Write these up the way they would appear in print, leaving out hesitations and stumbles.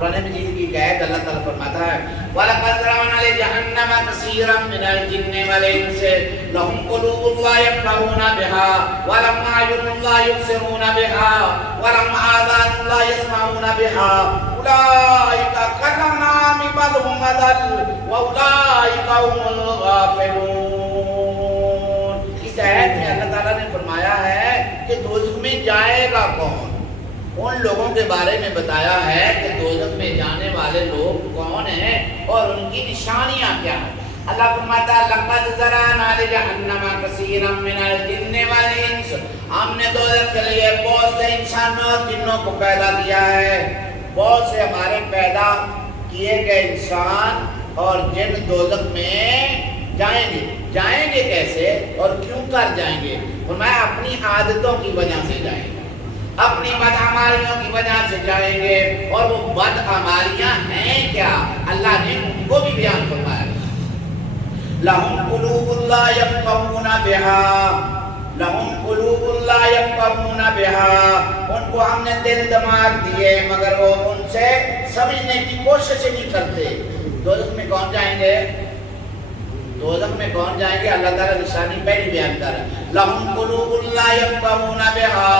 قرآن مجید کی آیت اللہ تعالیٰ فرماتا ہے وَلَقَدْ ذَرَأْنَا لِجَهَنَّمَ كَثِيرًا مِنَ الْجِنِّ وَالْإِنسِ لَهُمْ قُلُوبٌ لَا يَفْقَهُونَ بِهَا وَلَهُمْ أَعْيُنٌ لَا يُبْصِرُونَ بِهَا وَلَهُمْ آذَانٌ لَا يَسْمَعُونَ بِهَا أُولَٰئِكَ كَالْأَنْعَامِ بَلْ هُمْ أَضَلُّ وَأُولَٰئِكَ هُمُ الْغَافِلُونَ۔ اس آیت میں اللہ تعالیٰ نے فرمایا ہے کہ دوزخ میں جائے گا کون؟ ان لوگوں کے بارے میں بتایا ہے کہ دوزخ میں جانے والے لوگ کون ہیں اور ان کی نشانیاں کیا ہیں۔ اللہ فرماتا ہے لَقَدْ ذَرَأْنَا لِجَهَنَّمَ كَثِيرًا مِنَ الْجِنِّ وَالْإِنسِ، ہم نے دوزخ کے لیے بہت سے انسانوں اور جنوں کو پیدا کیا ہے۔ بہت سے ہمارے پیدا کیے گئے انسان اور جن دوزخ میں جائیں گے۔ جائیں گے کیسے اور کیوں کر جائیں گے؟ فرمایا اپنی عادتوں کی وجہ سے جائیں گے، اپنی بدعمالیوں کی وجہ سے جائیں گے۔ اور وہ بدعمالیاں ہیں کیا؟ اللہ نے ان کو بھی بیان فرمایا لَهُمْ قُلُوبٌ لَا يَفْقَهُونَ بِهَا لَهُمْ قُلُوبٌ لَا يَفْقَهُونَ بِهَا، ان کو ہم نے دل دماغ دیے مگر وہ ان سے سمجھنے کی کوشش نہیں کرتے۔ دوزخ میں کون جائیں گے؟ دوزخ میں کون جائیں گے؟ اللہ تعالیٰ نشانی پہلی بیان کر رہا ہے لَهُمْ قُلُوبٌ لَا يَفْقَهُونَ بِهَا،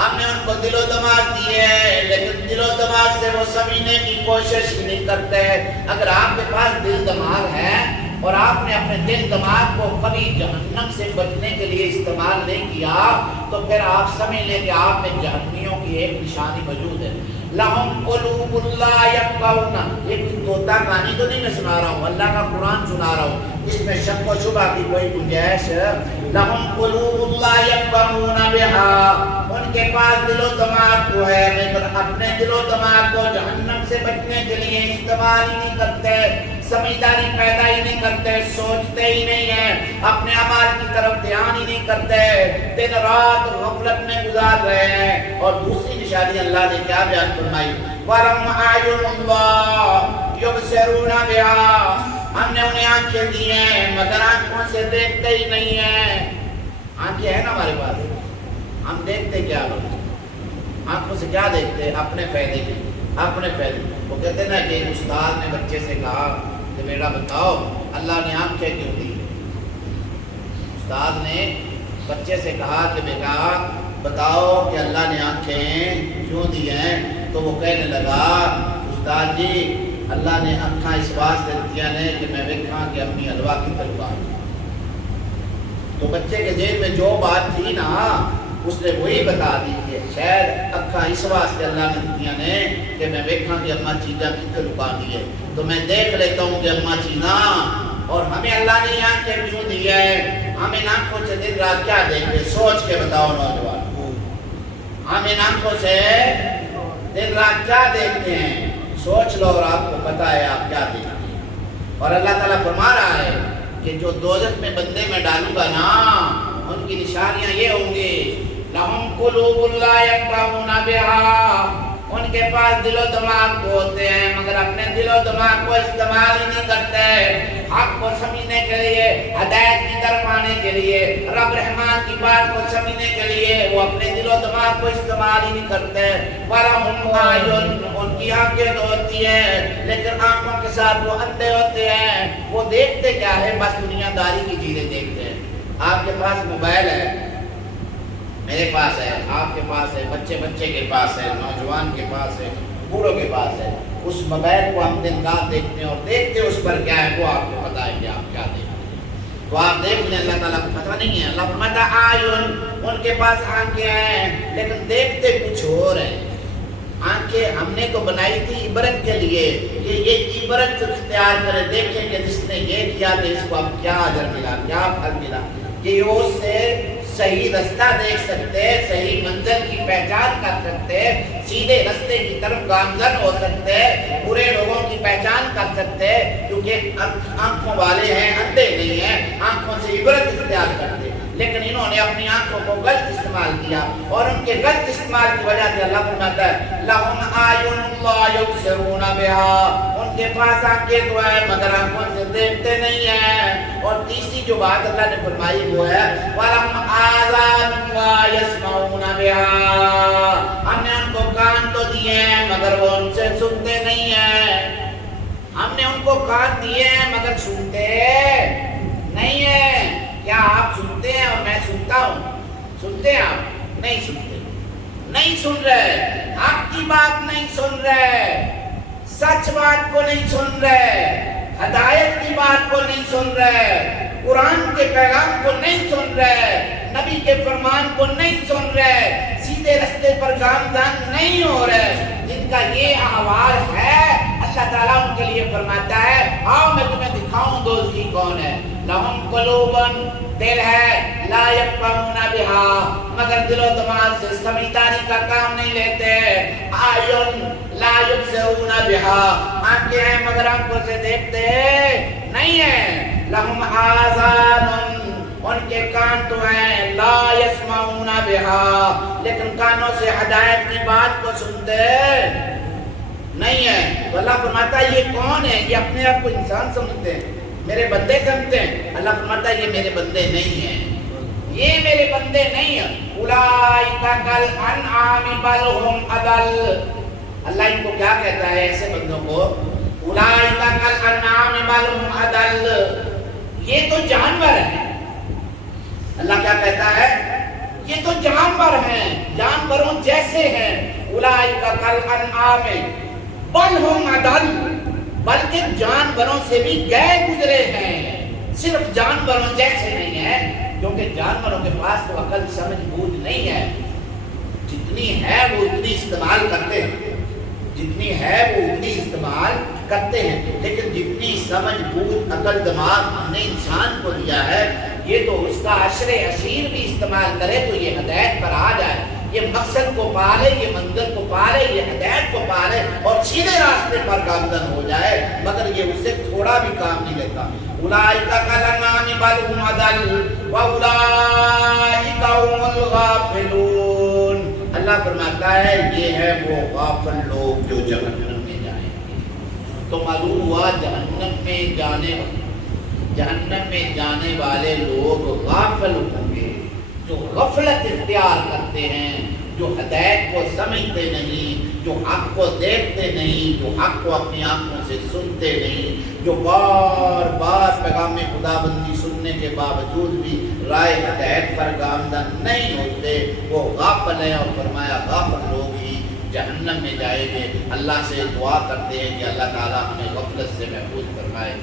ہم نے ان کو دل و دماغ دیے لیکن دل و دماغ سے وہ سمجھنے کی کوشش ہی نہیں کرتے۔ اگر آپ کے پاس دل دماغ ہے اور آپ نے اپنے دل دماغ کو کبھی جہنم سے بچنے کے لیے استعمال نہیں کیا تو پھر آپ سمجھ لیں کہ آپ میں جہنمیوں کی ایک نشانی موجود ہے۔ لَهُمْ قُلُوبٌ لَا يَفْقَهُونَ، یہ کوئی طوطا کہانی تو نہیں میں سنا رہا ہوں، اللہ کا قرآن سنا رہا ہوں، اس میں شک و شبہ کی کوئی گنجائش۔ لَهُمْ قُلُوبٌ لَا يَفْقَهُونَ بِهَا، ان کے پاس دل و دماغ کو ہے لیکن اپنے دل و دماغ کو جہنم سے بچنے کے لیے استعمال ہی نہیں کرتے، سمجھداری پیدا ہی نہیں کرتے، سوچتے ہی نہیں ہیں، اپنے اعمال کی طرف دھیان ہی نہیں کرتے، دن رات غفلت میں گزار رہے ہیں۔ اور دوسری نشانی اللہ نے کیا بیان فرمائی وَلَهُمْ أَعْيُنٌ لَا يُبْصِرُونَ بِهَا، ہم نے انہیں آنکھیں دی ہیں مگر آنکھوں سے دیکھتے ہی نہیں ہیں۔ آنکھیں ہیں نا ہمارے پاس، ہم دیکھتے کیا لوگ؟ آنکھوں سے کیا دیکھتے؟ اپنے فائدے کے، اپنے فائدے۔ وہ کہتے ہیں نا کہ ایک استاد نے بچے سے کہا کہ بیٹا بتاؤ اللہ نے آنکھیں کیوں دی؟ استاد نے بچے سے کہا کہ بیٹا بتاؤ کہ اللہ نے آنکھیں کیوں دی ہیں؟ تو وہ کہنے لگا استاد جی اللہ نے آنکھاں اس واسطے دیا نے کہ میں دیکھاں کہ اپنی حلوہ کی طرف۔ تو بچے کے ذہن میں جو بات تھی نا اس نے وہی بتا دی کہ شاید اکھا اس واسطے اللہ نے دیا نے کہ میں دیکھاں کہ اماں چیزاں کتنے لکا دی ہے، تو میں دیکھ لیتا ہوں کہ اماں چیزاں۔ اور ہمیں اللہ نے آنکھیں کیوں دی ہے؟ ہم ان آنکھوں سے دن رات کیا دیکھتے؟ سوچ کے بتاؤ نوجوان، ہم ان آنکھوں سے دن رات کیا دیکھتے ہیں؟ سوچ لو اور آپ کو پتا ہے آپ کیا دیکھتے ہیں۔ اور اللہ تعالیٰ فرما رہا ہے کہ جو دوزخ میں بندے میں ڈالوں گا نا ان کی نشانیاں یہ ہوں گی لَهُمْ قُلُوبٌ لَا يَفْقَهُونَ بِهَا، ان کے پاس دل و دماغ ہوتے ہیں مگر اپنے دل و دماغ کو استعمال ہی نہیں کرتے حق کو سمجھنے کے لیے، ہدایت کی طرف آنے کے لیے، رب رحمان کی بات کو سمجھنے کے لیے وہ اپنے دل و دماغ کو استعمال ہی نہیں کرتے۔ وَلَهُمْ أَعْيُنٌ، ان کی آنکھیں تو ہوتی ہیں لیکن آنکھوں کے ساتھ وہ اندھے ہوتے ہیں، وہ دیکھتے کیا ہے؟ بس دنیا داری کی چیزیں دیکھتے ہیں۔ آپ کے پاس موبائل ہے، میرے پاس ہے، آپ کے پاس ہے، بچے کے پاس ہے، نوجوان کے پاس ہے، بوڑھوں کے پاس ہے، اس موبائل کو ہم دن رات دیکھتے ہیں اور دیکھتے اس پر کیا ہے وہ آپ کو پتا ہے کہ آپ کیا دیکھتے ہیں۔ تو آپ دیکھ لیں، اللہ تعالیٰ کو پتہ نہیں ہے۔ اللہ فرماتا آیون، ان کے پاس آنکھیں ہیں لیکن دیکھتے کچھ اور ہیں۔ آنکھیں ہم نے تو بنائی تھی عبرت کے لیے کہ یہ عبرت اختیار کرے، دیکھیں کہ جس نے یہ کیا تو اس کو اب کیا اجر ملا، کیا پھل ملا، کہ اس سے صحیح رستہ دیکھ سکتے، صحیح منزل کی پہچان کر سکتے، سیدھے رستے کی طرف گامزن ہو سکتے، برے لوگوں کی پہچان کر سکتے، کیونکہ آنکھوں والے ہیں، اندھے نہیں ہیں، آنکھوں سے عبرت اختیار کرتے۔ لیکن انہوں نے اپنی آنکھوں کو غلط استعمال کیا اور ان کے غلط استعمال کی وجہ سے اللہ فرماتا ہے لَهُمْ أَعْيُنٌ لَا يُبْصِرُونَ بِهَا، ان ان کے پاس آنکھیں تو ہے مگر آنکھوں سے دیکھتے نہیں ہیں. اور تیسری جو بات اللہ نے فرمائی وہ ہے وَلَهُمْ آذَانٌ لَا يَسْمَعُونَ بِهَا, ہم نے ان کو کان تو دیے ہیں مگر وہ ان سے سنتے نہیں ہیں. ہم نے ان کو کان دیے ہیں مگر سنتے نہیں ہیں. کیا آپ سنتے ہیں اور میں سنتا ہوں؟ سنتے ہیں آپ؟ نہیں سنتے, نہیں سن رہے, آپ کی بات نہیں سن رہے, سچ بات کو نہیں سن رہے, ہدایت کی بات کو نہیں سن رہے, قرآن کے پیغام کو نہیں سن رہے, نبی کے فرمان کو نہیں سن رہے, سیدھے رستے پر گامزن نہیں ہو رہے. جن کا یہ احوال ہے اللہ تعالیٰ ان کے لیے فرماتا ہے آؤ میں تمہیں دکھاؤں دوزخی کون ہے. لہم قلوبن, دل ہے, لا یفقہون بہا, مگر دل و دماغ سے سمجھداری کا کام نہیں لیتے. اعین لا یبصرون بہا, آنکھیں ہیں مگر آنکھوں سے دیکھتے نہیں ہیں. لہم آذان, ان کے کان تو ہیں, لا یسمعون بہا, لیکن کانوں سے ہدایت کی بات کو سنتے نہیں ہے. تو اللہ فرماتا ہے یہ کون ہے؟ یہ اپنے آپ کو انسان سمجھتے ہیں, میرے بندے سمجھتے ہیں. اللہ فرماتا ہے یہ میرے بندے نہیں ہیں, یہ میرے بندے نہیں ہیں. اولئک کالانعام بل هم اضل, اللہ ان کو کیا کہتا ہے ایسے بندوں کو؟ اولئک کالانعام بل هم اضل, یہ تو جانور ہیں. اللہ کیا کہتا ہے؟ یہ تو جانور ہیں, جانوروں جیسے ہیں. اولئک کالانعام بل هم اضل, بلکہ جانوروں سے بھی گئے گزرے ہیں, صرف جانوروں جیسے نہیں ہیں, کیونکہ جانوروں کے پاس تو عقل سمجھ بوجھ نہیں ہے. جتنی ہے وہ اتنی استعمال کرتے ہیں, جتنی ہے وہ اتنی استعمال کرتے ہیں, لیکن جتنی سمجھ بوجھ عقل دماغ ہم نے انسان کو دیا ہے یہ تو اس کا عشر عشیر بھی استعمال کرے تو یہ ہدایت پر آ جائے, یہ مقصد کو پالے, یہ منزل کو پالے, یہ ہدایت کو پالے اور سیدھے راستے پر گامزن ہو جائے, مگر یہ اس سے تھوڑا بھی کام نہیں لیتا. اولئک کالانعام بل هم اضل واولئک هم الغافلون, اللہ فرماتا ہے یہ ہے وہ غافل لوگ جو جہنم میں جائیں گے. تو معلوم ہوا جہنم میں جانے والے لوگ غافل ہوں گے, جو غفلت اختیار کرتے ہیں, جو ہدایت کو سمجھتے نہیں, جو حق کو دیکھتے نہیں, جو حق کو اپنی آنکھوں سے سنتے نہیں, جو بار بار پیغام خدا بندی سننے کے باوجود بھی رائے ہدایت پر گامزن نہیں ہوتے, وہ غافل ہیں. اور فرمایا غافل لوگ ہی جہنم میں جائیں گے. اللہ سے دعا کرتے ہیں کہ اللہ تعالیٰ ہمیں غفلت سے محفوظ فرمائے.